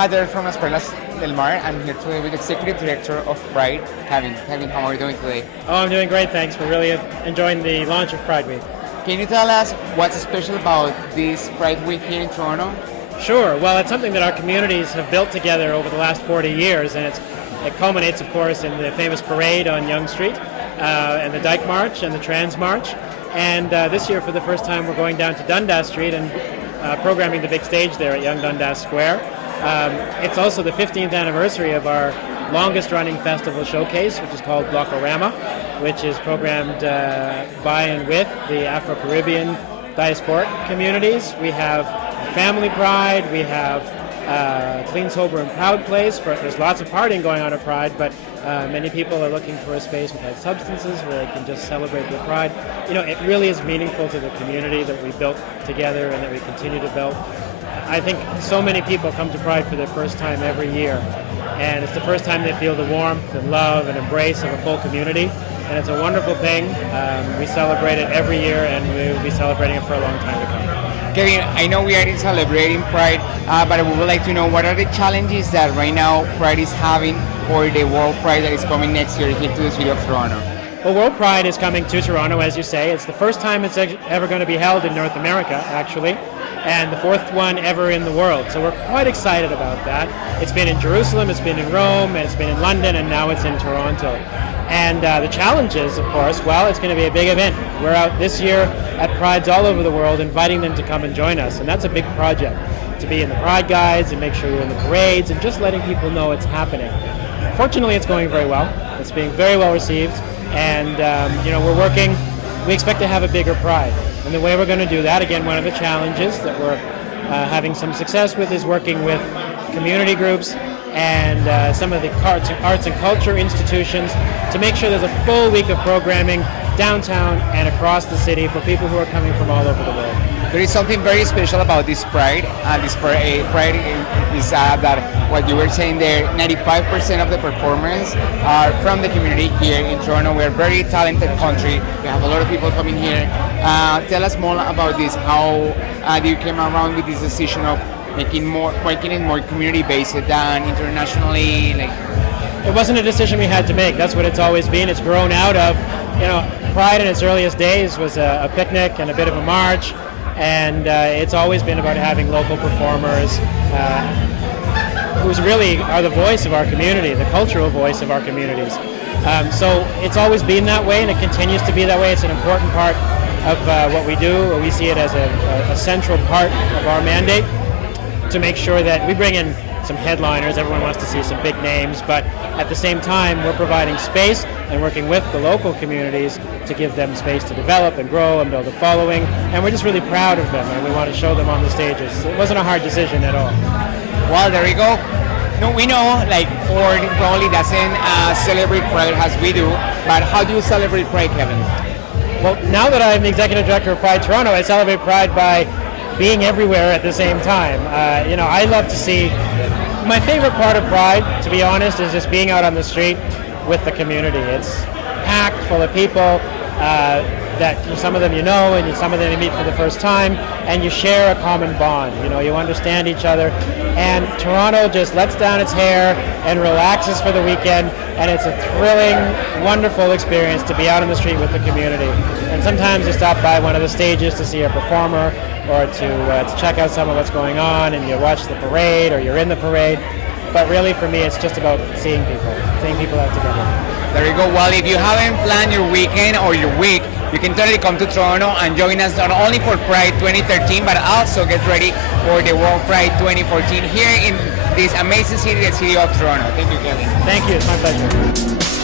Hi there, from Las Perlas del Mar. I'm here today with Executive Director of Pride, Kevin. Kevin, how are you doing today? Oh, I'm doing great, thanks. We're really enjoying the launch of Pride Week. Can you tell us what's special about this Pride Week here in Toronto? Sure. Well, it's something that our communities have built together over the last 40 years, and it culminates, of course, in the famous parade on Yonge Street, and the Dyke March and the Trans March. And this year, for the first time, we're going down to Dundas Street and programming the big stage there at Yonge Dundas Square. It's also the 15th anniversary of our longest-running festival showcase, which is called Blockorama, which is programmed by and with the Afro-Caribbean diasporic communities. We have Family Pride, we have Clean, Sober, and Proud Place. There's lots of partying going on at Pride, but many people are looking for a space without substances where they can just celebrate their pride. You know, it really is meaningful to the community that we built together and that we continue to build. I think so many people come to Pride for their first time every year, and it's the first time they feel the warmth and love and embrace of a full community, and it's a wonderful thing. We celebrate it every year, and we will be celebrating it for a long time to come. Kevin, I know we are celebrating Pride, but we would like to know what are the challenges that right now Pride is having for the World Pride that is coming next year here to the city of Toronto. Well, World Pride is coming to Toronto, as you say. It's the first time it's ever going to be held in North America, actually, and the fourth one ever in the world. So we're quite excited about that. It's been in Jerusalem, it's been in Rome, and it's been in London, and now it's in Toronto. And the challenges, of course, well, it's going to be a big event. We're out this year at Prides all over the world inviting them to come and join us, and that's a big project, to be in the Pride Guides and make sure you're in the parades and just letting people know it's happening. Fortunately, it's going very well. It's being very well received, and we're working. We expect to have a bigger Pride, and the way we're going to do that, again, one of the challenges that we're having some success with is working with community groups and some of the arts and culture institutions to make sure there's a full week of programming downtown and across the city for people who are coming from all over the world. There is something very special about this Pride. This Pride is that what you were saying there, 95% of the performers are from the community here in Toronto. We're a very talented country. We have a lot of people coming here. Tell us more about this. How you came around with this decision of making it more community-based than internationally? It wasn't a decision we had to make. That's what it's always been. It's grown out of, Pride in its earliest days was a picnic and a bit of a march. And it's always been about having local performers who really are the voice of our community, the cultural voice of our communities. So it's always been that way, and it continues to be that way. It's an important part of what we do. We see it as a central part of our mandate to make sure that we bring in some headliners. Everyone wants to see some big names, but at the same time, we're providing space and working with the local communities to give them space to develop and grow and build a following. And we're just really proud of them, and we want to show them on the stages. It wasn't a hard decision at all. Well, there you go. No, we know, Ford probably doesn't celebrate Pride as we do, but how do you celebrate Pride, Kevin? Well, now that I'm the executive director of Pride Toronto, I celebrate Pride by being everywhere at the same time. I love to see. My favorite part of Pride, to be honest, is just being out on the street with the community. It's packed full of people that some of them you know, and some of them you meet for the first time, and you share a common bond. You understand each other, and Toronto just lets down its hair and relaxes for the weekend, and it's a thrilling, wonderful experience to be out on the street with the community. And sometimes you stop by one of the stages to see a performer, or to check out some of what's going on, and you watch the parade, or you're in the parade. But really, for me, it's just about seeing people out together. There you go. Well, if you haven't planned your weekend or your week, you can totally come to Toronto and join us not only for Pride 2013, but also get ready for the World Pride 2014 here in this amazing city, the city of Toronto. Thank you, Kevin. Thank you. It's my pleasure.